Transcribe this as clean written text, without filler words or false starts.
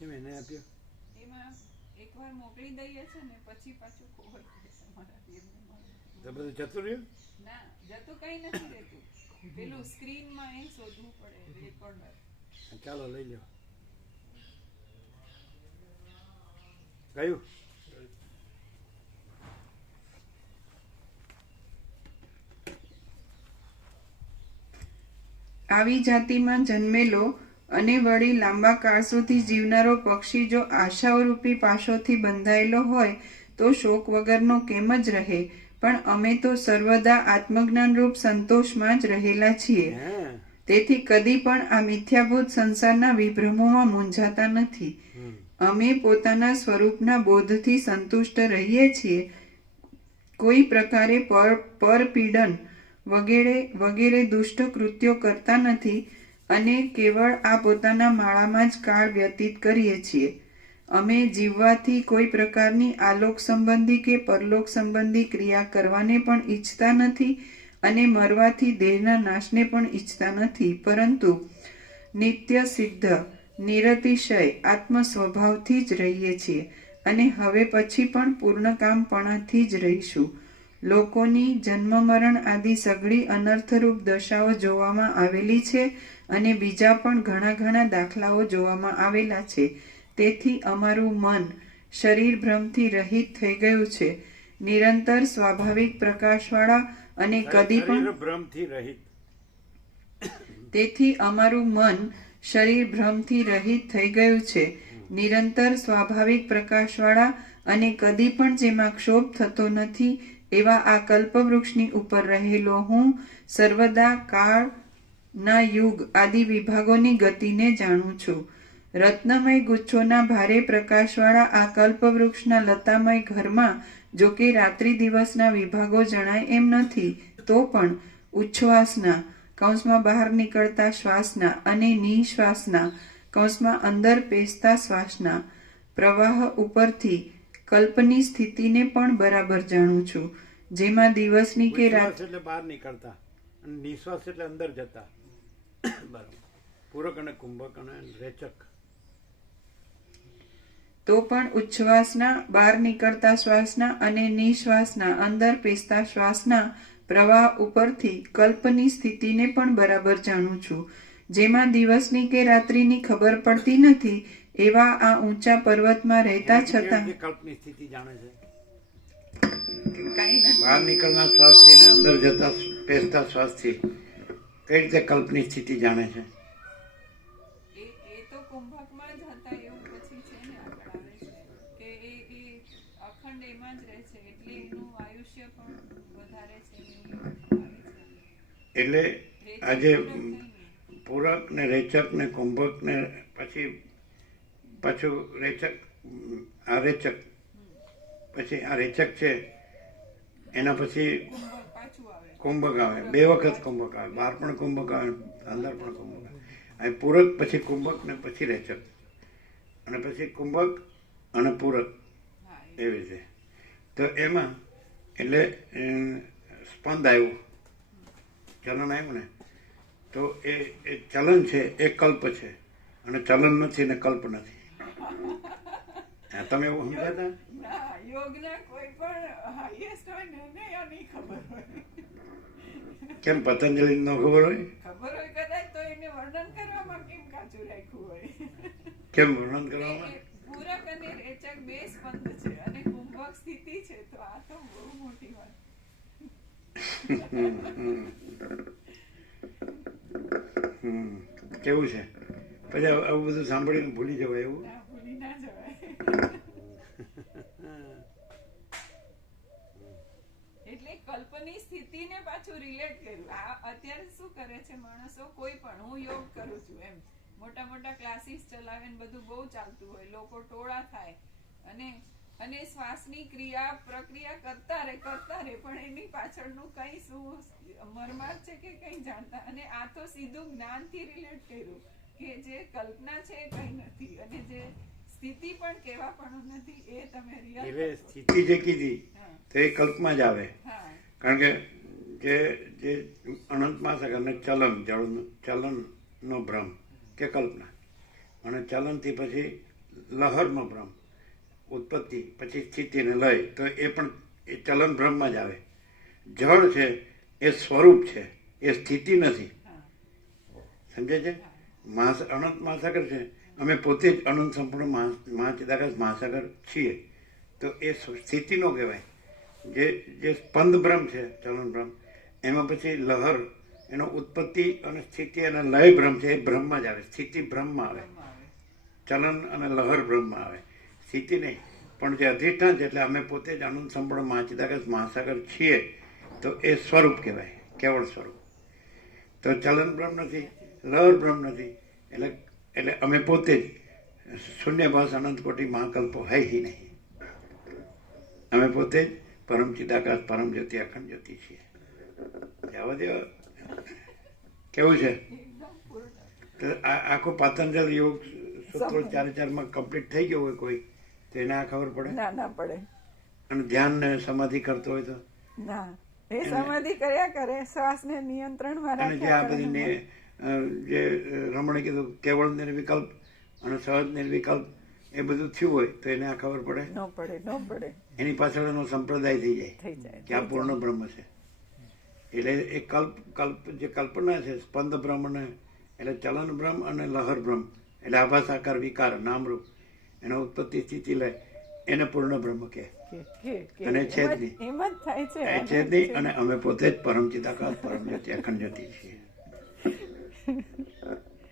કેમ એને આપ્યો? એમાં એકવાર મોકલી દઈએ છે ને પછી પાછું ખબર પડે છે મારાથી એમને મળે. તો બધું જતું રહ્યું? ના, જતું કઈ નથી રહેતું. પેલું સ્ક્રીનમાં એ શોધવું પડે રેકોર્ડર. ચાલો લઈ લો. કયું? આવી જાતિમાં જન્મેલો અને વળી લાંબા કાળ સુધી જીવનારો પક્ષી જો આશાઓરૂપી પાશોથી બંધાયેલો હોય તો શોક વગરનો કેમ જ રહે? પણ અમે તો સર્વદા આત્મજ્ઞાનરૂપ સંતોષમાં જ રહેલા છીએ. તેથી કદી પણ આ મિથ્યાભૂત સંસારના વિભ્રમોમાં મૂંઝાતા નથી. અમે પોતાના સ્વરૂપના બોધથી સંતુષ્ટ રહીએ છીએ. કોઈ પ્રકારે પરપીડન વગેરે દુષ્ટ કૃત્યો કરતા નથી અને કેવળ આ પોતાના માળામાં જ કાળ વ્યતીત કરીએ છીએ. અમે જીવવાથી કોઈ પ્રકારની આલોક સંબંધી કે પરલોક સંબંધી ક્રિયા કરવાને પણ ઈચ્છતા નથી અને મરવાથી દેહના નાશને પણ ઈચ્છતા નથી, પરંતુ નિત્ય સિદ્ધ નિરતિશય આત્મ સ્વભાવથી જ રહીએ છીએ અને હવે પછી પણ પૂર્ણકામપણાથી જ રહીશું. લોકોની જન્મ મરણ આદિ સઘળી અનર્થરૂપ દશાઓ જોવામાં આવેલી છે અને બીજા પણ ઘણા દાખલાઓ જોવામાં આવેલા છે. તેથી અમારું મન શરીર ભ્રમથી રહિત થઈ ગયું છે. નિરંતર સ્વાભાવિક પ્રકાશવાળા અને કદી પણ તેથી અમારું મન શરીર ભ્રમથી રહિત થઈ ગયું છે. નિરંતર સ્વાભાવિક પ્રકાશવાળા અને કદી પણ જેમાં ક્ષોભ થતો નથી એવા આ કલ્પવૃક્ષની ઉપર રહેલો હું સર્વદા કાળના યુગ આદિ વિભાગોની ગતિને જાણું છું. રત્નમય ગુચ્છોના ભારે પ્રકાશવાળા આ કલ્પવૃક્ષના લતામય ઘરમાં જોકે રાત્રિ દિવસના વિભાગો જણાય એમ નથી, તો પણ ઉચ્છ્વાસના કૌંસમાં બહાર નીકળતા શ્વાસના અને નિશ્વાસના કૌંસમાં અંદર પેસતા શ્વાસના પ્રવાહ ઉપરથી કલ્પની સ્થિતિને પણ બરાબર જાણું છું. જેમાં દિવસની કે રાત એટલે બહાર નીકળતા અને નિશ્વાસ એટલે અંદર જતા. બરાબર. પૂરક અને કુંભક અને રેચક. તો પણ ઉચ્છ્વાસના બહાર નીકળતા શ્વાસના અને નિશ્વાસના અંદર પેસતા શ્વાસના પ્રવાહ ઉપરથી કલ્પની સ્થિતિને પણ બરાબર જાણું છું. જેમાં દિવસની કે રાત્રિની ખબર પડતી નથી એવા આ ઊંચા પર્વતમાં રહેતા છતાં કલ્પની સ્થિતિ જાણે છે. કઈ નથી. બહાર નીકળનાર શ્વાસથી ને અંદર જતા પેસતા શ્વાસથી કઈ રીતે કલ્પની સ્થિતિ જાણે છે? એ તો કુંભકમાં જ હતા એવું પછી છે ને આગળ આવે છે કે એ અખંડ એમાં જ રહે છે એટલે એનું આયુષ્ય પણ વધારે છે. એટલે આજે પૂરક ને રેચક ને કુંભક ને પછી પાછું રેચક આ રેચક પછી આ રેચક છે એના પછી કુંભક આવે. 2 વખત કુંભક આવે. બહાર પણ કુંભક આવે, અંદર પણ કુંભક આવે. આ પૂરક પછી કુંભક ને પછી રેચક અને પછી કુંભક અને પૂરક એવી રીતે. તો એમાં એટલે સ્પંદ આવ્યું, ચલન આવ્યું ને, તો એ ચલન છે એ કલ્પ છે અને ચલન નથી ને કલ્પ નથી. તમે એવું સમજાતા? કેમ પતંજલિ નો ખબર હોય? ખબર હોય કદાચ તો એને વર્ણન કરવામાં કેમ કાચું રાખ્યું હોય? કેમ વર્ણન કરવામાં? પૂરક અને રેચક 2 સ્પંદ છે અને કુંભક સ્થિતિ છે, તો આ તો બહુ મોટી વાત. કેવું છે? પછી આવું બધું સાંભળીને ભૂલી જવાય એવું? ભૂલી ના જવાય. એટલે કલ્પની સ્થિતિને પાછું રિલેટ કર્યું. આ અત્યારે શું કરે છે માણસો, કોઈ પણ હું યોગ કરું છું એમ મોટા ક્લાસીસ ચલાવે ને બધું બહુ ચાલતું હોય, લોકો ટોળા થાય અને શ્વાસની પ્રક્રિયા કરતા રહે પણ એની પાછળનું કઈ શું મરમાર છે કે કઈ જાણતા. અને આ તો સીધું જ્ઞાનથી રિલેટ કર્યું કે જે કલ્પના છે એ કઈ નથી અને જે સ્થિતિ પણ કેવા પણ નથી એ તમે રિયલ. સ્થિતિ જે કીધી તો એ કલ્પમાં જ આવે. કારણ કે જે અનંતમાં છે અને ચલનનો ભ્રમ કે કલ્પના અને ચલનથી પછી લહરનો બ્રહ્મ, ઉત્પત્તિ પછી સ્થિતિ ને લય, તો એ પણ એ ચલન બ્રહ્મમાં જ આવે. જળ છે એ સ્વરૂપ છે, એ સ્થિતિ નથી. સમજે છે? અનંત મહાસાગર છે, અમે પોતે જ અનંત સંપૂર્ણ મહાચિદાકાશ મહાસાગર છીએ, તો એ સ્થિતિ નો કહેવાય. જે સ્પંદ બ્રહ્મ છે ચલન બ્રહ્મ, એમાં પછી લહર એનો ઉત્પત્તિ અને સ્થિતિ અને લય બ્રહ્મ છે, એ બ્રહ્મમાં જ આવે. સ્થિતિ બ્રહ્મમાં આવે, ચલન અને લહર બ્રહ્મમાં આવે, સ્થિતિ નહીં. પણ જે અધિષ્ઠાન છે, એટલે અમે પોતે જ અનંત સંપૂર્ણ મહાચિદાકાશ મહાસાગર છીએ, તો એ સ્વરૂપ કહેવાય, કેવળ સ્વરૂપ. તો ચલન બ્રહ્મ નથી, લહર બ્રહ્મ નથી, એટલે અમે પોતે જ શૂન્યભાસ અનંત કોટી મહાકલ્પો હૈ ही નહીં. અમે પોતે જ પરમ ચિદાકાશ પરમ જ્યોતિ અખંડ જ્યોતિ છીએ. જવા દેવા કેવું છે? તો આખો પાતંજલ યોગ સૂત્રો 4 કમ્પ્લીટ થઈ ગયો હોય કોઈ, તો એને આ ખબર પડે? ના પડે. અને ધ્યાન ને સમાધિ કરતો હોય તો ના, એ સમાધિ કર્યા કરે, શ્વાસને નિયંત્રણમાં અને જે આ બધી જે રમણે કીધું કેવળ નિર્વિકલ્પ અને સહજ નિર્વિકલ્પ, એ બધું થયું હોય તો એને આ ખબર પડે? ન પડે. એની પાછળ એનો સંપ્રદાય થઈ જાય કે આ પૂર્ણ બ્રહ્મ છે. એટલે એ જે કલ્પના છે સ્પંદ બ્રહ્મ ને, એટલે ચલન બ્રહ્મ અને લહર બ્રહ્મ, એટલે આભાસ આકાર વિકાર નામરૂપ, એનો ઉત્પત્તિ સ્થિતિ લે, એને પૂર્ણ બ્રહ્મ કહે. અને છે જ નહીં, એમ જ થાય છે. એ છે જ નહીં. અને અમે પોતે જ પરમ ચિદાકાશ પરમ જ્યોતિ અખંડ જ્યોતિ છીએ.